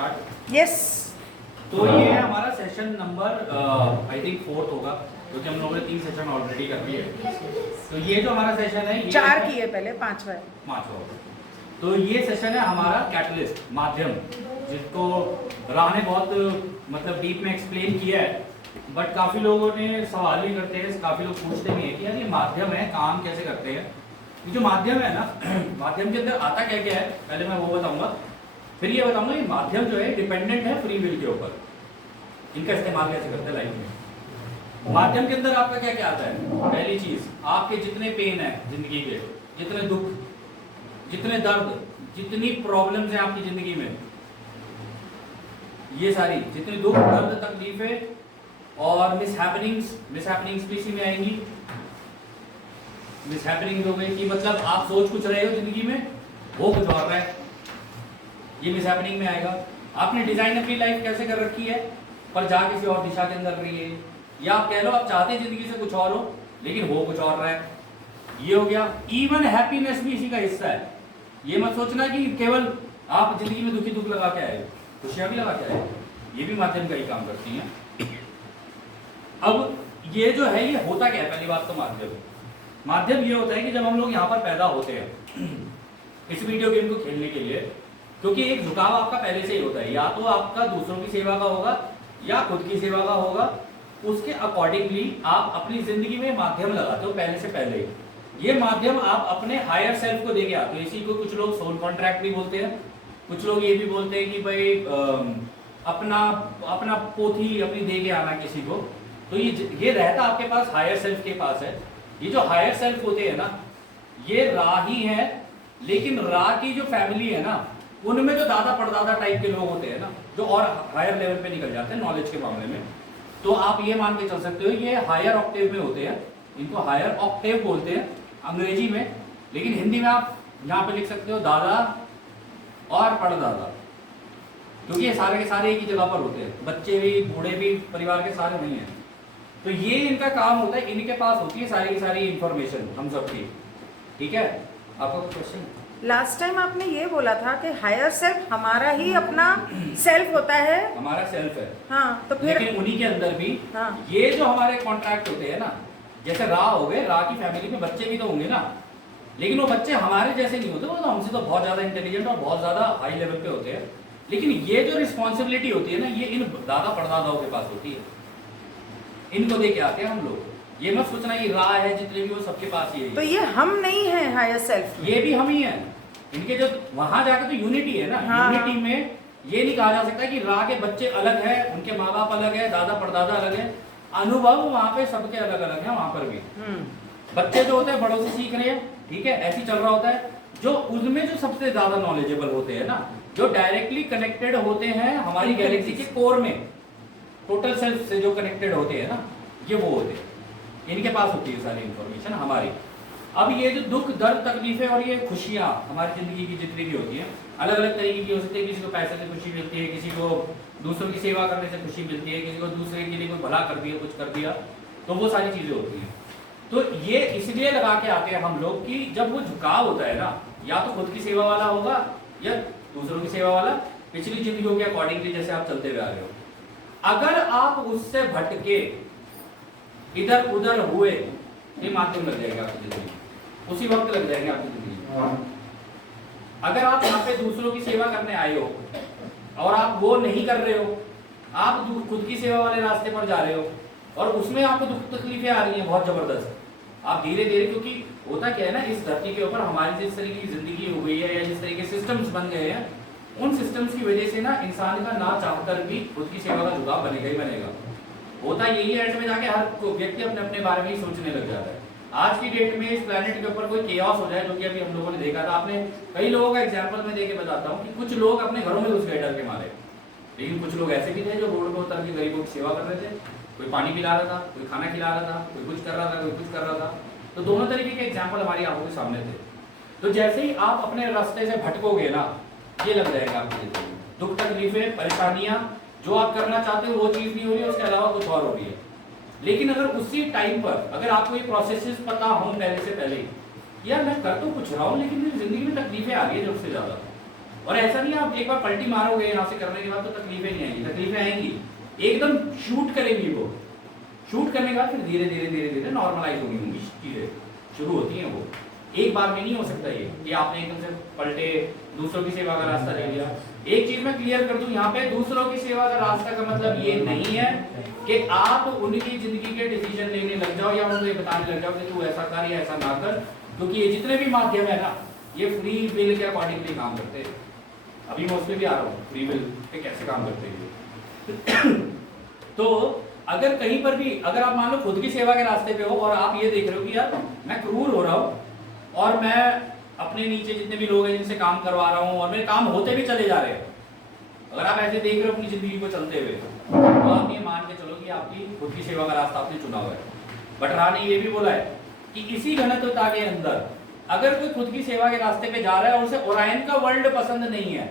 Start. Yes. तो ये हमारा session number I think 4th होगा, क्योंकि हम लोगों ने 3 सेशन ऑलरेडी कर दिए। तो ये जो हमारा सेशन है ये 4 किए पहले, 5वां है। 5वां होगा। तो ये सेशन है हमारा कैटलिस्ट, माध्यम, जिसको राह ने बहुत मतलब डीप में एक्सप्लेन किया है, बट काफ़ी लोगों ने सवाल भी करते हैं, काफ़ी लोग पूछते भी हैं कि यार ये माध्यम है, काम कैसे करते हैं। ये जो माध्यम है ना, माध्यम के अंदर आता क्या क्या है पहले मैं वो बताऊंगा, फिर ये बताऊंगा ये माध्यम जो है डिपेंडेंट है फ्री विल के ऊपर, इनका इस्तेमाल कैसे करते हैं लाइफ में। माध्यम के अंदर आपका क्या क्या आता है? पहली चीज, आपके जितने पेन है जिंदगी के, जितने दुख, जितने दर्द, जितनी प्रॉब्लम्स हैं आपकी जिंदगी में, ये सारी जितनी दुख दर्द तकलीफें और मिसहैपनिंग्स भी इसी में आएंगी। मिसहैपनिंग हो गई कि मतलब आप सोच कुछ रहे हो जिंदगी में, वो कुछ और है, ये मिसहैपनिंग में आएगा। आपने डिजाइन अपनी लाइफ कैसे कर रखी है पर जा किसी और दिशा के अंदर रही है, या आप कह लो आप चाहते जिंदगी से कुछ और हो लेकिन हो कुछ और रहा है, ये हो गया। इवन हैप्पीनेस भी इसी का हिस्सा है। ये मत सोचना कि केवल आप जिंदगी में दुखी दुख लगा के आए, खुशियां भी लगा के आए, ये भी माध्यम का ही काम करती हैं। अब ये जो है ये होता क्या है? पहली बात तो माध्यम ये होता है कि जब हम लोग यहाँ पर पैदा होते हैं इस वीडियो गेम को खेलने के लिए, क्योंकि एक झुकाव आपका पहले से ही होता है, या तो आपका दूसरों की सेवा का होगा या खुद की सेवा का होगा, उसके अकॉर्डिंगली आप अपनी जिंदगी में माध्यम लगाते हो पहले से पहले ही। ये माध्यम आप अपने हायर सेल्फ को देके आते हो। इसी को कुछ लोग सोल कॉन्ट्रैक्ट भी बोलते हैं, कुछ लोग ये भी बोलते हैं कि भाई अपना पोथी अपनी दे के आना किसी को। तो ये रहता आपके पास, हायर सेल्फ के पास है। ये जो हायर सेल्फ होते हैं ना, ये राह ही है, लेकिन राह की जो फैमिली है ना, उनमें जो दादा परदादा टाइप के लोग होते हैं ना, जो और हायर लेवल पे निकल जाते हैं नॉलेज के मामले में, तो आप ये मान के चल सकते हो ये हायर ऑक्टेव में होते हैं। इनको हायर ऑक्टेव बोलते हैं अंग्रेजी में, लेकिन हिंदी में आप यहाँ पे लिख सकते हो दादा और परदादा, क्योंकि ये सारे के सारे एक ही जगह पर होते हैं, बच्चे भी बूढ़े भी परिवार के सारे नहीं हैं। तो ये इनका काम होता है, इनके पास होती है सारी की सारी इंफॉर्मेशन हम सबकी। ठीक है, आपका कोई क्वेश्चन? लास्ट टाइम आपने ये बोला था कि हायर सेल्फ हमारा ही अपना सेल्फ होता है, हमारा सेल्फ है। हाँ, तो फिर लेकिन उन्हीं के अंदर भी हाँ। ये जो हमारे कॉन्ट्रैक्ट होते हैं ना, जैसे राह हो गए, राह की फैमिली में बच्चे भी तो होंगे ना, लेकिन वो बच्चे हमारे जैसे नहीं होते, वो तो हमसे तो बहुत ज्यादा इंटेलिजेंट और बहुत ज्यादा हाई लेवल पे होते हैं। लेकिन ये जो रिस्पॉन्सिबिलिटी होती है ना, ये इन दादा परदादाओं के पास होती है, इनको दे के आते हैं हम लोग। ये मत सोचना ये राह है जितने भी वो सबके पास ही है। तो ये हम नहीं है हायर सेल्फ, ये भी हम ही हैं। इनके जो वहां जाकर तो यूनिटी है ना, हाँ, यूनिटी में ये नहीं कहा जा सकता कि राह के बच्चे अलग है, उनके माँ बाप अलग है, दादा परदादा अलग है, अनुभव वहां पे सबके अलग अलग है। वहां पर भी बच्चे जो होते हैं बड़ों से सीख रहे हैं, ठीक है, ऐसे चल रहा होता है। जो उनमें जो सबसे ज्यादा नॉलेजेबल होते हैं ना, जो डायरेक्टली कनेक्टेड होते हैं हमारी गैलेक्सी के कोर में, टोटल सेल्फ से जो कनेक्टेड होते हैं ना, ये वो होते हैं, इनके पास होती है सारी इंफॉर्मेशन हमारी। अब ये जो दुख दर्द तकलीफें और ये खुशियाँ हमारी जिंदगी की जितनी भी होती हैं, अलग अलग तरीके की हो सकती है। किसी को पैसे से खुशी मिलती है, किसी को दूसरों की सेवा करने से खुशी मिलती है, किसी को दूसरे के लिए कोई भला कर दिया, कुछ कर दिया, तो वो सारी चीजें होती हैं। तो ये इसलिए लगा के आते हैं हम लोग कि जब वो झुकाव होता है ना, या तो खुद की सेवा वाला होगा या दूसरों की सेवा वाला, पिछली जिंदगियों के अकॉर्डिंगली जैसे आप चलते हुए आ रहे हो। अगर आप उससे भटके इधर उधर हुए, ये माध्यम लग जाएगा आपकी जिंदगी, उसी वक्त लग जाएंगे आपकी जिंदगी। अगर आप यहाँ पे दूसरों की सेवा करने आए हो और आप वो नहीं कर रहे हो, आप खुद की सेवा वाले रास्ते पर जा रहे हो और उसमें आपको दुख तकलीफें आ रही हैं बहुत जबरदस्त, आप धीरे धीरे, क्योंकि होता क्या है ना, इस धरती के ऊपर हमारी जिस तरीके की जिंदगी हो गई है या जिस तरीके सिस्टम्स बन गए हैं, उन सिस्टम्स की वजह से ना इंसान का ना चाहकर भी खुद की सेवा का झुकाव बनेगा ही बनेगा। होता यही है, एंड में जाके हर व्यक्ति अपने अपने बारे में ही सोचने लग जाता है। आज की डेट में इस प्लेनेट के ऊपर कोई केओस हो जाए, जो कि अभी हम लोगों ने देखा था, आपने कई लोगों का एग्जांपल मैं देके बताता हूँ कि कुछ लोग अपने घरों में घुस गए डर के मारे, लेकिन कुछ लोग ऐसे भी थे जो रोड पर उतर के गरीबों की सेवा कर रहे थे। कोई पानी पिला रहा था, कोई खाना खिला रहा था, कोई कुछ कर रहा था, कोई कुछ कर रहा था। तो दोनों तरीके के एग्जाम्पल हमारी आंखों के सामने थे। तो जैसे ही आप अपने रास्ते से भटकोगे ना, ये लग जाएगा आपकी जिंदगी में दुख तकलीफें परेशानियां, जो आप करना चाहते हो वो चीज नहीं हो रही है, उसके अलावा कुछ और हो रही है। लेकिन अगर उसी टाइम पर अगर आपको ये प्रोसेसेस पता हो पहले से पहले, यार मैं कर तो कुछ रहा हूँ लेकिन मेरी जिंदगी में तकलीफें आ रही है सबसे ज्यादा, और ऐसा नहीं आप एक बार पलटी मारोगे यहाँ से करने के बाद तो तकलीफें नहीं आएंगी, तकलीफें आएंगी, एकदम शूट करेंगी वो, शूट करने के बाद फिर धीरे धीरे धीरे धीरे नॉर्मलाइज होंगी चीजें, शुरू होती हैं वो। एक बार में नहीं हो सकता ये कि आपने एकदम से पलटे दूसरों की सेवा का रास्ता ले लिया। एक चीज मैं क्लियर कर दूं यहाँ पे, दूसरों की सेवा का रास्ता का मतलब ये नहीं है कि आप उनकी जिंदगी के डिसीजन लेने लग जाओ या उनको ये बताने लग जाओ कि तू ऐसा कर या ऐसा ना कर, क्योंकि ये जितने भी माध्यम है ना ये फ्री विल के अकॉर्डिंगली काम करते हैं। अभी मैं उस पर भी आ रहा हूँ फ्री विल पे कैसे काम करते हैं। तो अगर कहीं पर भी अगर आप मान लो खुद की सेवा के रास्ते पे हो और आप ये देख रहे हो कि यार मैं क्रूर हो रहा हूँ और मैं अपने नीचे जितने भी लोग हैं जिनसे काम करवा रहा हूँ और मेरे काम होते भी चले जा रहे हैं, अगर आप ऐसे देख रहे हो अपनी जिंदगी को चलते हुए तो आप ये मान के चलो कि आपकी खुद की सेवा का रास्ता आपने चुना हुआ है। बट राह ने ये भी बोला है कि इसी घनत्वता के अंदर अगर कोई खुद की सेवा के रास्ते पे जा रहा है और उसे ओरायन का वर्ल्ड पसंद नहीं है,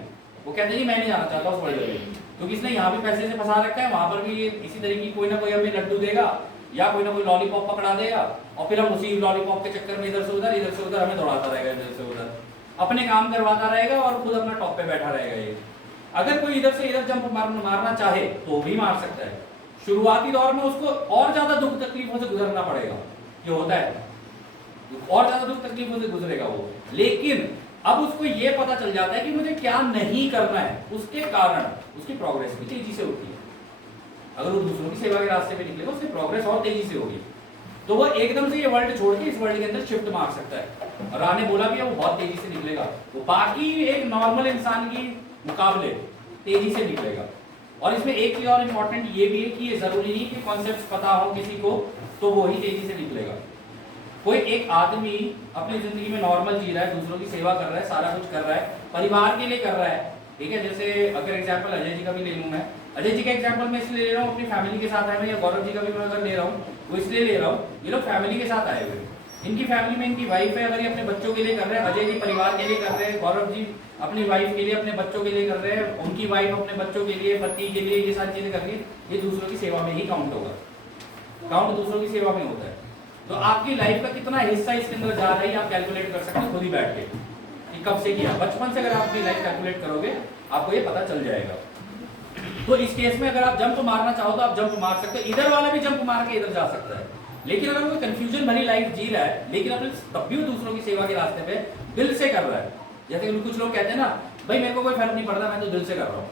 वो कहते हैं मैं नहीं जाना चाहता उस वर्ल्ड में, क्योंकि इसने यहाँ भी पैसे से फंसा रखा है, वहां पर भी इसी तरीके की कोई ना कोई हमें लड्डू देगा या कोई ना कोई लॉलीपॉप पकड़ा देगा और फिर हम उसी लॉलीपॉप के चक्कर में इधर से उधर हमें दौड़ाता रहेगा, इधर से उधर अपने काम करवाता रहेगा और खुद अपना टॉप पे बैठा रहेगा। ये अगर कोई इधर से इधर जंप मारना चाहे तो भी मार सकता है। शुरुआती दौर में उसको और ज्यादा दुख तकलीफों से गुजरना पड़ेगा, ये होता है, और ज्यादा दुख तकलीफों से गुजरेगा वो, लेकिन अब उसको ये पता चल जाता है कि मुझे क्या नहीं करना है, उसके कारण उसकी प्रोग्रेस भी तेजी से होती है। अगर वो दूसरों की सेवा के रास्ते पे निकलेगा उसकी प्रोग्रेस और तेजी से होगी, तो वो एकदम से ये वर्ल्ड छोड़ के इस वर्ल्ड के अंदर शिफ्ट मार सकता है। और राह ने बोला भी है वो बहुत तेजी से निकलेगा, वो बाकी एक नॉर्मल इंसान की मुकाबले तेजी से निकलेगा। और इसमें एक चीज और इम्पोर्टेंट ये भी है कि ये जरूरी नहीं कि कॉन्सेप्ट पता हो किसी को तो वो ही तेजी से निकलेगा। कोई एक आदमी अपनी जिंदगी में नॉर्मल जी रहा है, दूसरों की सेवा कर रहा है, सारा कुछ कर रहा है, परिवार के लिए कर रहा है, ठीक है। जैसे अगर एग्जाम्पल अजय जी का भी ले लूँ मैं, अजय जी का एग्जाम्पल मैं इसलिए ले रहा हूँ अपनी फैमिली के साथ आए हुए, या गौरव जी का भी मैं अगर ले रहा हूँ वो इसलिए ले रहा हूँ, ये लोग फैमिली के साथ आए हुए, इनकी फैमिली में इनकी वाइफ है, अगर ये अपने बच्चों के लिए कर रहे हैं, अजय जी परिवार के लिए कर रहे हैं, गौरव जी अपनी वाइफ के लिए अपने बच्चों के लिए कर रहे हैं, उनकी वाइफ अपने बच्चों के लिए, पति के लिए, ये सारी चीजें कर रही है, ये दूसरों की सेवा में ही काउंट होगा, काउंट दूसरों की सेवा में होता है। तो आपकी लाइफ का कितना हिस्सा इसके अंदर जा रहा है आप कैलकुलेट कर सकते हो खुद ही बैठ के कि कब से किया। बचपन से अगर आप अपनी लाइफ कैलकुलेट करोगे आपको ये पता चल जाएगा। तो इस केस में अगर आप जंप मारना चाहो तो आप जंप मार सकते हो, इधर वाला भी जंप मार के इधर जा सकता है। लेकिन अगर कोई कंफ्यूजन भरी लाइफ जी रहा है लेकिन अपने तब भी दूसरों की सेवा के रास्ते पे दिल से कर रहा है, जैसे कुछ लोग कहते हैं ना भाई मेरे को कोई फर्क नहीं पड़ता, मैं तो दिल से कर रहा हूँ,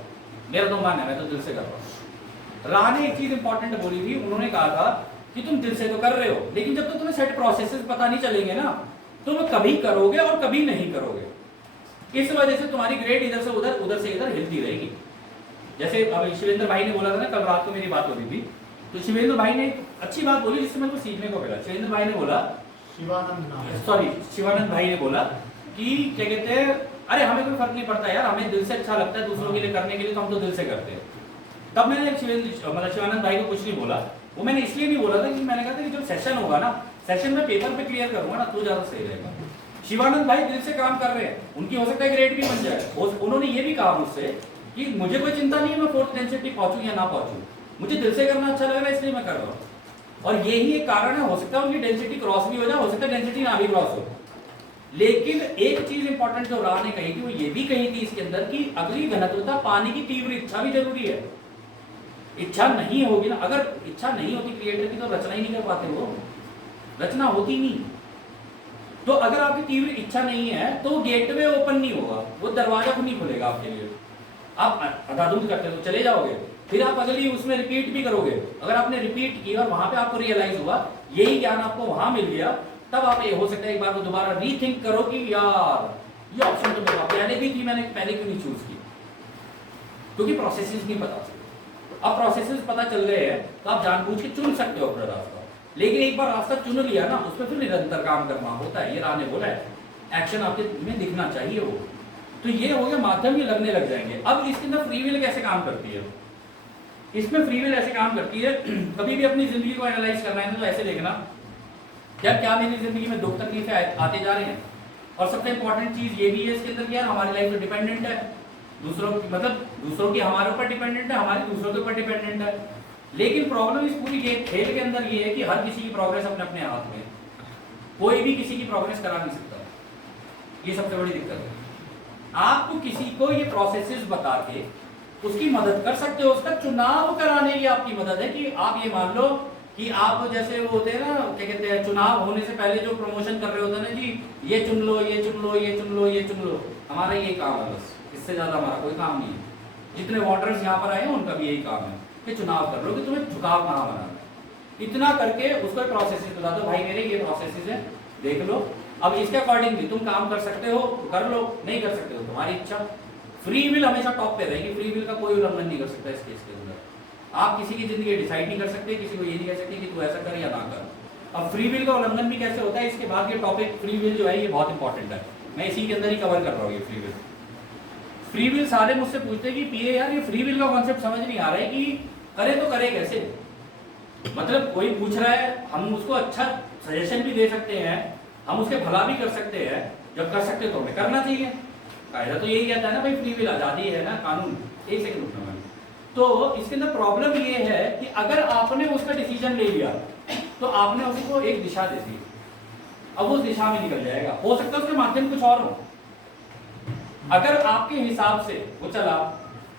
मेरा तो मन है, मैं तो दिल से कर रहा हूँ। राह ने एक चीज इंपॉर्टेंट बोली थी, उन्होंने कहा था कि तुम दिल से तो कर रहे हो लेकिन जब तक तुम्हें सेट प्रोसेसेस पता नहीं चलेंगे ना तुम कभी करोगे और कभी नहीं करोगे। इस वजह से तुम्हारी ग्रेड इधर से उधर, उधर से इधर हिलती रहेगी। जैसे अब शिवेंद्र भाई ने बोला था ना, कल रात को मेरी बात हो रही थी, तो शिवेंद्र भाई ने अच्छी बात बोली जिससे मेरे को सीखने को मिला। शिवेंद्र भाई ने बोला, शिवानंद भाई ने बोला कि क्या कहते हैं, अरे हमें कोई फर्क नहीं पड़ता यार, हमें दिल से अच्छा लगता है दूसरों के लिए करने के लिए, तो हम तो दिल से करते हैं। तब मैंने शिवानंद भाई को कुछ नहीं बोला, वो मैंने इसलिए नहीं बोला था कि मैंने कहा था कि जब सेशन होगा ना, सेशन में पेपर पे क्लियर करूंगा ना तो ज्यादा सही रहेगा। शिवानंद भाई दिल से काम कर रहे हैं, उनकी हो सकता है ग्रेड भी बन जाए। उन्होंने ये भी कहा मुझसे कि मुझे कोई चिंता नहीं है मैं फोर्थ डेंसिटी पहुंचूं या ना पहुंचूं, मुझे दिल से करना अच्छा लग रहा है इसलिए मैं कर रहा हूँ। और यही एक कारण है, हो सकता है उनकी डेंसिटी क्रॉस भी हो जाए, हो सकता है डेंसिटी ना भी क्रॉस हो। लेकिन एक चीज इंपॉर्टेंट जो राह ने कही थी वो ये भी कही थी इसके अंदर कि अगली घनत्वता पाने की तीव्र इच्छा भी जरूरी है। इच्छा नहीं होगी ना, अगर इच्छा नहीं होती क्रिएटर की तो रचना ही नहीं कर पाते, वो रचना होती नहीं। तो अगर आपकी तीव्र इच्छा नहीं है तो गेटवे ओपन नहीं होगा, वो दरवाजा खुद नहीं खुलेगा आपके लिए। आप अंधाधुंध करते तो चले जाओगे, फिर आप अगली उसमें रिपीट भी करोगे। अगर आपने रिपीट की और वहां पे आपको रियलाइज हुआ, यही ज्ञान आपको वहां मिल गया, तब आप ये हो सकता है एक बार को दोबारा रीथिंक करो कि यार ये ऑप्शन तो मेरे पहले भी थी, मैंने पहले क्यों नहीं चूज की, क्योंकि प्रोसेसेस नहीं पता चले। अब प्रोसेसेस पता चल गए हैं तो आप जानबूझ के चुन सकते हो अपना रास्ता। लेकिन एक बार रास्ता चुन लिया ना, उस पर फिर निरंतर काम करना होता है। ये राह ने बोला है, एक्शन आपके में दिखना चाहिए वो। तो ये हो गया माध्यम, ये लगने लग जाएंगे। अब इसके अंदर फ्री विल कैसे काम करती है? इसमें फ्री विल ऐसे काम करती है, कभी भी अपनी जिंदगी को एनालाइज करना है तो ऐसे देखना यार क्या मेरी जिंदगी में दुख तकलीफें आते जा रहे हैं। और सबसे इंपॉर्टेंट चीज ये भी है इसके अंदर कि यार हमारी लाइफ तो डिपेंडेंट है दूसरों की, मतलब दूसरों की हमारे ऊपर डिपेंडेंट है, हमारी दूसरों के ऊपर डिपेंडेंट है। लेकिन प्रॉब्लम इस पूरी खेल के अंदर ये है कि हर किसी की प्रोग्रेस अपने अपने हाथ में, कोई भी किसी की प्रोग्रेस करा नहीं सकता। ये सबसे बड़ी दिक्कत है। आपको किसी को ये प्रोसेसेस बता के उसकी मदद कर सकते हो, उसका चुनाव कराने की आपकी मदद है। कि आप ये मान लो कि आप जैसे वो होते हैं ना, क्या कहते हैं, चुनाव होने से पहले जो प्रमोशन कर रहे होते हैं ना जी, ये चुन लो, ये चुन लो, ये चुन लो, ये चुन लो। हमारा ये काम है बस, इससे ज्यादा हमारा कोई काम नहीं है। जितने वोटर्स यहाँ पर आए हैं उनका भी यही काम है कि चुनाव कर लो कि तुम्हें झुकाव कहाँ बनाना है। इतना करके उसको प्रोसेसेस बता दो, भाई मेरे ये प्रोसेसेस है, देख लो, अब इसके अकॉर्डिंगली तुम काम कर सकते हो कर लो, नहीं कर सकते हो तुम्हारी इच्छा। फ्री विल हमेशा टॉप पे रहेगी, फ्री विल का कोई उल्लंघन नहीं कर सकता इस केस के अंदर। आप किसी की जिंदगी डिसाइड नहीं कर सकते, किसी को ये नहीं कह सकते कि तू ऐसा कर या ना कर। अब फ्री विल का उल्लंघन भी कैसे होता है, इसके बाद ये टॉपिक फ्री विल जो है ये बहुत इंपॉर्टेंट है, मैं इसी के अंदर ही कवर कर रहा हूँ। ये फ्री विल, फ्री विल सारे मुझसे पूछते हैं कि पीए यार ये फ्री विल का कॉन्सेप्ट समझ नहीं आ रहा है कि करे तो करे कैसे। मतलब कोई पूछ रहा है, हम उसको अच्छा सजेशन भी दे सकते हैं, हम उसके भला भी कर सकते हैं, जब कर सकते तो हमें करना चाहिए। कायदा तो यही कहता है ना भाई, फ्री विल आजादी है ना, कानून। एक सेकंड रुकना मैंने। तो इसके अंदर प्रॉब्लम ये है कि अगर आपने उसका डिसीजन ले लिया तो आपने उसको एक दिशा दे दी, अब उस दिशा में निकल जाएगा। हो सकता है उसके माध्यम कुछ और हो, अगर आपके हिसाब से वो चला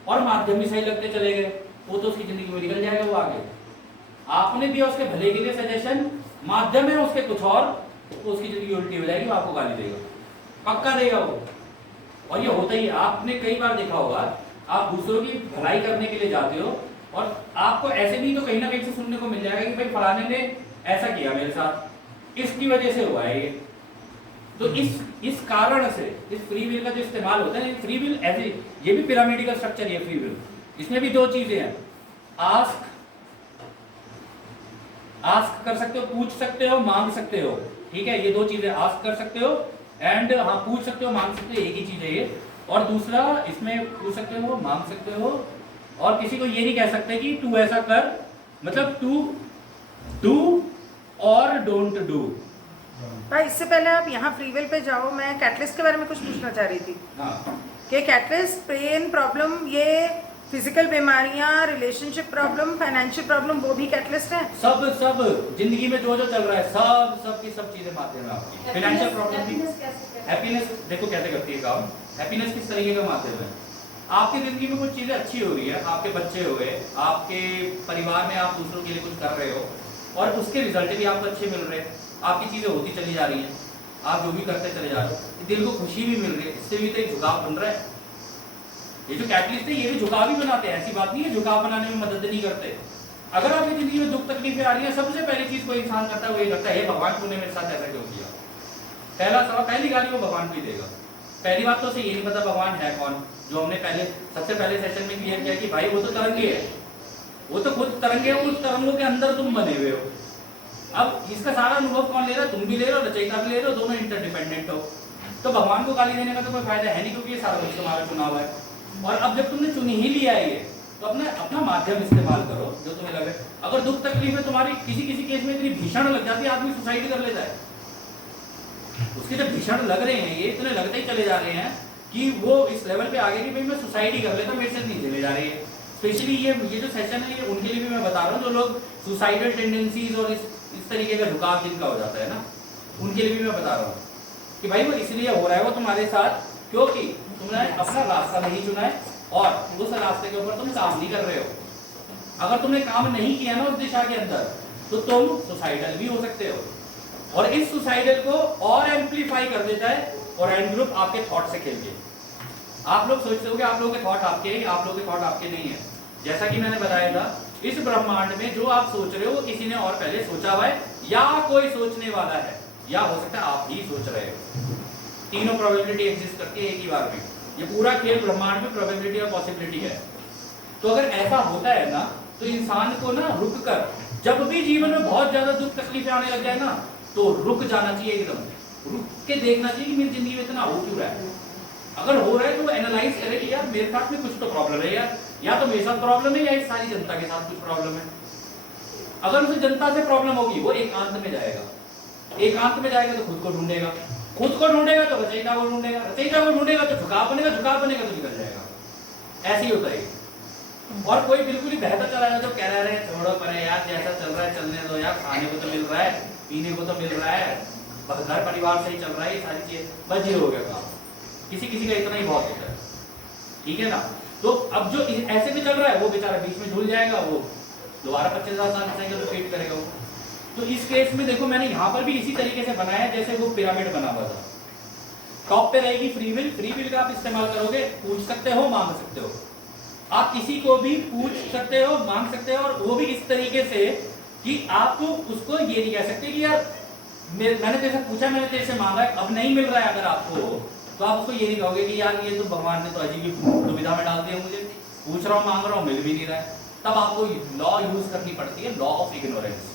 और माध्यम भी सही लगते चले गए, वो तो उसकी जिंदगी में निकल जाएगा वो आगे। आपने दिया उसके भले के लिए सजेशन, माध्यम है उसके कुछ और, तो उसकी जिंदगी उल्टी हो जाएगी, वो आपको गाली देगा, पक्का देगा वो। और ये होता ही है, आपने कई बार देखा होगा, आप दूसरों की भलाई करने के लिए जाते हो और आपको ऐसे नहीं तो कहीं ना कहीं से सुनने को मिल जाएगा कि भाई फलाने ने ऐसा किया मेरे साथ, इसकी वजह से हुआ है ये। तो इस कारण से इस फ्री विल का जो इस्तेमाल होता है, फ्री विल ऐसे, ये भी पिरामिडिकल स्ट्रक्चर है फ्री विल। इसमें भी दो चीजें हैं, आस्क कर सकते हो, पूछ सकते हो, मांग सकते हो, ठीक है, ये दो चीजें, आस्क कर सकते हो एंड हाँ पूछ सकते हो, मांग सकते हो, एक ही चीज है ये। और दूसरा इसमें पूछ सकते हो, मांग सकते हो, और किसी को ये नहीं कह सकते कि तू ऐसा कर, मतलब तू डू और डोंट डू। भाई इससे पहले आप यहाँ फ्री विल पे जाओ, मैं कैटलिस्ट के बारे में कुछ पूछना चाह रही थी। हाँ, कि कैटलिस्ट पेन प्रॉब्लम, ये फिजिकल बीमारियां, रिलेशनशिप प्रॉब्लम, फाइनेंशियल प्रॉब्लम, वो भी कैटलिस्ट है। सब जिंदगी में जो जो चल रहा है सब की सब चीजें माध्यम है आपकी। फाइनेंशियल प्रॉब्लम भी, हैप्पीनेस देखो कैसे करती है काम। हैप्पीनेस किस तरीके का माध्यम है, आपकी जिंदगी में कुछ चीजें अच्छी हो रही है, आपके बच्चे हो गए, आपके परिवार में आप दूसरों के लिए कुछ कर रहे हो और उसके रिजल्ट भी आपको अच्छे मिल रहे हैं, आपकी चीजें होती चली जा रही हैं, आप जो भी करते चले जा रहे हो, दिल को खुशी भी मिल रही है, इससे भी तो एक झुकाव बन रहा है। ये जो कैटलिस्ट है ये भी झुकाव ही बनाते हैं, ऐसी बात नहीं है झुकाव बनाने में मदद नहीं करते। अगर आपकी जिंदगी में दुख तकलीफें आ रही है, सबसे पहली चीज कोई इंसान करता है वो ये करता है, भगवान तूने मेरे साथ ऐसा क्यों किया। पहला सवाल, पहली गाली वो भगवान को देगा। पहली बात तो उसे ये नहीं पता भगवान है कौन, जो हमने सबसे पहले सेशन में क्लियर किया कि भाई वो तो तरंगे है, वो तो खुद तरंगे है, उस तरंगों के अंदर तुम बने हुए हो। अब इसका सारा अनुभव कौन ले रहा है, तुम भी ले रहे हो, रचयिता भी ले रहे हो, दोनों इंटरडिपेंडेंट हो। तो भगवान को गाली देने का तो कोई फायदा है नहीं, क्योंकि ये सारा कुछ तुम्हारा चुनाव है। और अब जब तुमने चुन ही लिया है ये, तो अपना माध्यम इस्तेमाल करो जो तुम्हें लगे। अगर दुख तकलीफ है तुम्हारी किसी केस में इतनी भीषण लग जाती है, आदमी सुसाइड कर लेता है। उसके जब भीषण लग रहे हैं, ये इतने लगते ही चले जा रहे हैं कि वो इस लेवल पे आ गए कि भाई मैं सुसाइड ही कर लेता, मेरे से नहीं चले जा रही है। स्पेशली ये जो सेशन है ये उनके लिए भी मैं बता रहा हूँ, जो लोग सुसाइडल टेंडेंसीज और इस तरीके का झुकाव जिनका हो जाता है ना, उनके लिए भी मैं बता रहा हूँ कि भाई वो इसलिए हो रहा है वो तुम्हारे साथ क्योंकि तुमने अपना रास्ता नहीं चुना है और उस रास्ते के ऊपर तुम काम नहीं कर रहे हो। अगर तुमने काम नहीं किया ना उस दिशा के अंदर, तो तुम सुसाइडल भी हो सकते हो। और इस सुसाइडल को और एम्पलीफाई कर देता है और एंड ग्रुप आपके थॉट से खेल के। आप लोग सोचते हो कि आप लोगों के थॉट आपके हैं, आप लोगों के थॉट आपके नहीं है। जैसा कि मैंने बताया था, इस ब्रह्मांड में जो आप सोच रहे हो किसी ने और पहले सोचा हुआ है या कोई सोचने वाला है, या हो सकता है आप ही सोच रहे हो। तीनों प्रोबेबिलिटी एग्जिस्ट करती है एक ही बार में। ये पूरा खेल ब्रह्मांड में प्रोबेबिलिटी और पॉसिबिलिटी है। तो अगर ऐसा होता है ना, तो इंसान को ना रुक कर, जब भी जीवन में बहुत ज्यादा दुख तकलीफें आने लग जाए ना, तो रुक जाना चाहिए, एकदम रुक के देखना चाहिए कि मेरी जिंदगी में इतना हो क्यों रहा है। अगर हो रहा है तो वो एनालाइज करे कि यार मेरे साथ में कुछ तो प्रॉब्लम है यार, या तो मेरे साथ प्रॉब्लम है या इस सारी जनता के साथ कुछ प्रॉब्लम है। अगर उसे जनता से प्रॉब्लम होगी, वो एकांत में जाएगा, एकांत में जाएगा तो खुद को ढूंढेगा, खुद को ढूंढेगा तो रचयिता को ढूंढेगा, रचयिता को ढूंढेगा तो झुकाव बनेगा, झुकाव बनेगा तो निकल जाएगा। ऐसे ही होता है। और कोई बिल्कुल ही बेहतर चला जाए तो कह रहे हैं छोड़ो परे यार, जैसा चल रहा है चलने दो यार, खाने को तो मिल रहा है, पीने को तो मिल रहा है, बस घर परिवार से ही चल रहा है, ये सारी चीजें, बस ये हो गया काम। किसी किसी का इतना ही बहुत होता है, ठीक है ना। तो अब जो ऐसे में चल रहा है वो बेचारा बीच में झूल जाएगा, वो दोबारा 25,000 साल साइकिल रिपीट करेगा वो। तो इस केस में देखो मैंने यहाँ पर भी इसी तरीके से बनाया जैसे वो पिरामिड बना हुआ था। टॉप पे रहेगी फ्री विल, फ्री विल का आप इस्तेमाल करोगे, पूछ सकते हो, मांग सकते हो, आप किसी को भी पूछ सकते हो, मांग सकते हो, और वो भी इस तरीके से कि आप उसको ये नहीं कह सकते कि यार मैंने तेरे से पूछा, मैंने तेरे से मांगा, अब नहीं मिल रहा है अगर आपको, तो आप उसको ये नहीं कहोगे कि यार ये तो भगवान ने तो अजीब ही दुविधा में डाल दिया, मुझे पूछ रहा हूँ, मांग रहा हूँ, मिल भी नहीं रहा है। तब आपको लॉ यूज करनी पड़ती है, लॉ ऑफ इग्नोरेंस।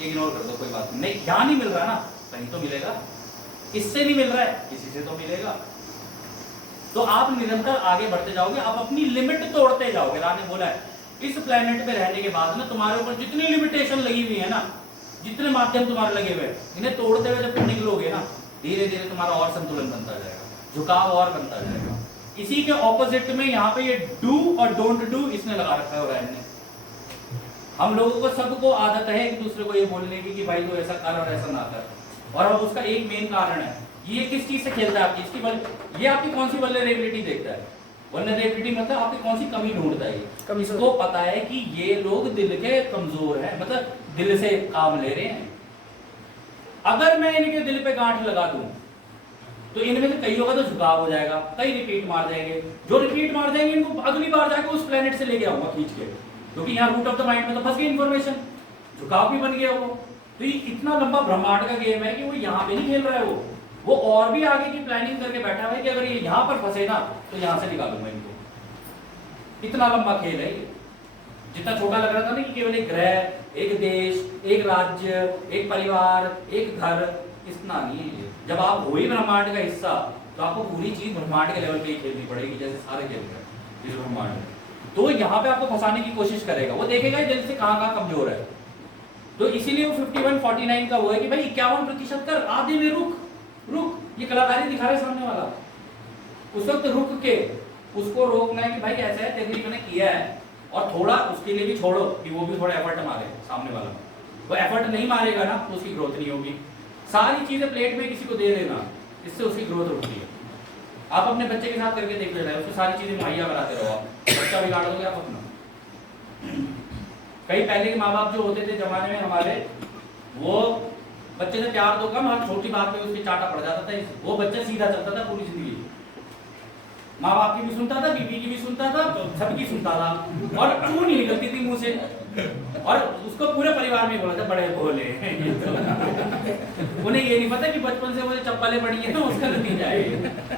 इग्नोर कर दो, कोई बात नहीं, यहाँ नहीं मिल रहा ना, कहीं तो मिलेगा, इससे नहीं मिल रहा है किसी से तो मिलेगा। तो आप निरंतर आगे बढ़ते जाओगे, आप अपनी लिमिट तोड़ते जाओगे। राम ने बोला है इस प्लेनेट पे रहने के बाद ना तुम्हारे ऊपर जितनी लिमिटेशन लगी हुई है ना, जितने माध्यम तुम्हारे लगे हुए, इन्हें तोड़ते हुए जब तुम निकलोगे ना, धीरे धीरे तुम्हारा और संतुलन बनता जाएगा, झुकाव और बनता जाएगा। इसी के ऑपोजिट में यहाँ पे ये डू और डोंट डू इसने लगा रखा है ओरायन ने। हम लोगों को सबको आदत है एक दूसरे को ये बोलने की कि भाई तू ऐसा कर और ऐसा ना कर, और अब उसका एक मेन कारण है, ये किस चीज से खेलता है आपकी, इसकी ये आपकी कौन सी वल्नरेबिलिटी देखता है। वल्नरेबिलिटी मतलब आपकी कौन सी कमी ढूंढता है, इसको पता है कि ये लोग दिल के कमजोर हैं, मतलब दिल से काम ले रहे हैं। अगर मैं इनके दिल पे गांठ लगा दूं तो इनमें से कईयों का तो झुकाव हो जाएगा, कई रिपीट मार जाएंगे, जो रिपीट मार जाएंगे इनको अगली बार जाके उस प्लेनेट से लेके आऊंगा खींच के, क्योंकि यहाँ रूट ऑफ द माइंड में तो फंस गई इन्फॉर्मेशन, झुकाव भी बन गया वो। तो ये इतना लंबा ब्रह्मांड का गेम है कि वो यहाँ पे नहीं खेल रहा है, वो और भी आगे की प्लानिंग करके बैठा है कि अगर ये यहाँ पर फंसे ना तो यहाँ से निकालूंगा इनको। इतना लंबा खेल है ये। जितना छोटा लग रहा था ना कि केवल एक ग्रह, एक देश, एक राज्य, एक परिवार, एक घर, इतना नहीं है ये। जब आप हो ही ब्रह्मांड का हिस्सा तो आपको पूरी चीज ब्रह्मांड के लेवल पे ही खेलनी पड़ेगी, जैसे सारे खेल रहे हैं इस ब्रह्मांड में। तो यहाँ पे आपको फंसाने की कोशिश करेगा, वो देखेगा दिल से कहाँ कमजोर है। तो इसीलिए वो 51-49 का वो है कि भाई 51% कर, आधे में रुक। ये कलाकारी दिखा रहे सामने वाला, उस वक्त रुक के उसको रोकना है कि भाई ऐसा है, तेरे लिए मैंने किया है, और थोड़ा उसके लिए भी छोड़ो कि वो भी थोड़ा एफर्ट मारे सामने वाला। वो एफर्ट नहीं मारेगा ना तो उसकी ग्रोथ नहीं होगी। सारी चीजें प्लेट में किसी को दे देना, इससे उसकी ग्रोथ रुकती है। आप अपने बच्चे के साथ करके देख लेना, उसको सारी चीजें मुहैया कराते रहो, आप बच्चा बिगाड़ दोगे आप अपना। कई पहले के माँ बाप जो होते थे जमाने में हमारे, वो बच्चे से प्यार तो कम, हर छोटी बात पे उसके चाटा पड़ जाता था, वो बच्चा सीधा चलता था पूरी जिंदगी। माँ बाप की भी सुनता था, बीवी की भी सुनता था, सबकी सुनता था, और चूं नहीं निकलती थी मुंह से, और उसको पूरे परिवार में बोला था बड़े भोले। उन्हें ये नहीं पता कि बचपन से वो चप्पलें पड़ी है ना, उसका नतीजा है।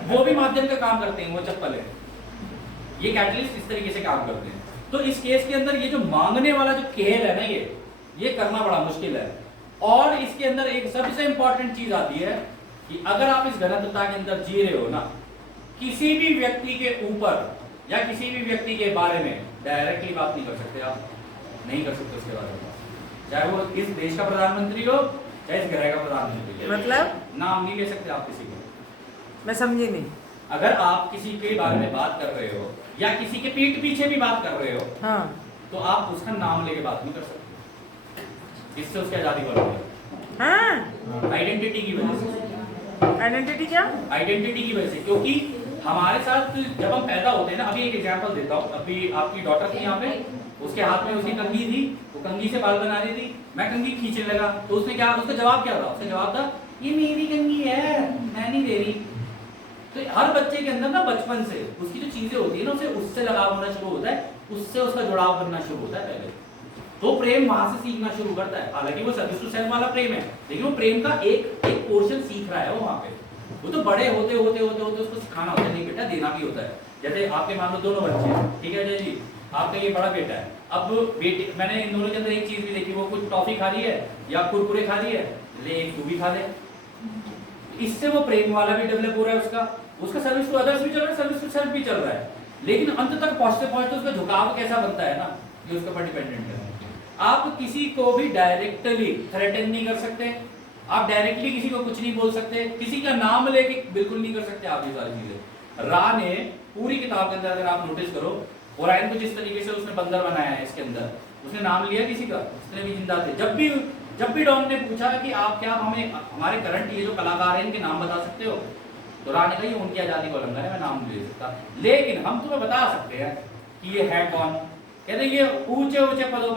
वो भी माध्यम का काम करते हैं, वो चप्पलें, ये कैटलिस्ट इस तरीके से काम करते हैं। तो इस केस के अंदर ये जो मांगने वाला जो खेल है ना, ये करना बड़ा मुश्किल है। और इसके अंदर एक सबसे इंपॉर्टेंट चीज आती है कि अगर आप इस घनत्वता के अंदर जी रहे हो ना, किसी भी व्यक्ति के ऊपर या किसी भी व्यक्ति के बारे में डायरेक्टली बात नहीं कर सकते, आप नहीं कर सकते उसके बारे में, चाहे वो इस देश का प्रधानमंत्री हो चाहे इस ग्रह का प्रधानमंत्री हो, मतलब नाम नहीं ले सकते आप किसी को। मैं समझी नहीं। अगर आप किसी के बारे में बात कर रहे हो या किसी के पीठ पीछे भी बात कर रहे हो, हाँ, तो आप उसका नाम लेके बात नहीं कर सकते, इससे उसकी आजादी बढ़ हाँ, आइडेंटिटी की वजह से। आइडेंटिटी क्या? आइडेंटिटी की वजह से, क्योंकि हमारे साथ जब हम पैदा होते हैं ना, अभी एक एग्जांपल देता हूँ, अभी आपकी डॉटर थी यहाँ पे, उसके हाथ में उसकी कंघी थी, वो कंघी से बाल बना रही थी, मैं कंघी खींचने लगा, तो उसने क्या, उसका जवाब क्या था? उसका जवाब था ये मेरी कंघी है, मैं नहीं दे रही। तो हर बच्चे के अंदर ना बचपन से उसकी जो चीजें होती है ना, उसे उससे लगाव होना शुरू होता है, उससे उसका जुड़ाव बनना शुरू होता है पहले, तो प्रेम वहां से सीखना शुरू करता है। हालांकि वो सर्विस टू सेल्फ वाला प्रेम है, लेकिन वो प्रेम का एक पोर्शन सीख रहा है वो वहां पे। वो तो बड़े होते होते होते होते उसको सिखाना होता है, नहीं बेटा देना भी होता है। जैसे आपके मान लो दोनों बच्चे हैं, ठीक है अजय जी, आपका ये बड़ा बेटा है, अब बेटे, मैंने इन दोनों के अंदर एक चीज भी देखी, वो कुछ टॉफी खा रही है या कुरकुरे खा रही है, ले एक तू भी खा ले, इससे वो प्रेम वाला भी डेवलप हो रहा है, उसका सर्विस टू अदर्स भी चल रहा है, सर्विस टू सेल्फ भी चल रहा है। लेकिन अंत तक पहुंचते पहुंचते उसका झुकाव कैसा बनता है ना, ये उसके ऊपर डिपेंडेंट है। आप किसी को भी डायरेक्टली थ्रेटन नहीं कर सकते, आप डायरेक्टली किसी को कुछ नहीं बोल सकते, किसी का नाम लेके बिल्कुल नहीं कर सकते आप ये सारी चीजें। रा ने पूरी किताब के अंदर अगर आप नोटिस करो, ओरायन को जिस तरीके से उसने बंदर बनाया है, इसके अंदर उसने नाम लिया किसी का, उसने भी जिंदा थे। जब भी डॉन ने पूछा कि आप क्या हमें हमारे करंट ये जो कलाकार हैं इनके नाम बता सकते हो, तो रानी कही उनकी आजादी का उल्लंघन है, मैं नाम नहीं ले सकता, लेकिन हम तुम्हें बता सकते हैं कि ये है कौन। कहते ये ऊंचे ऊंचे पदों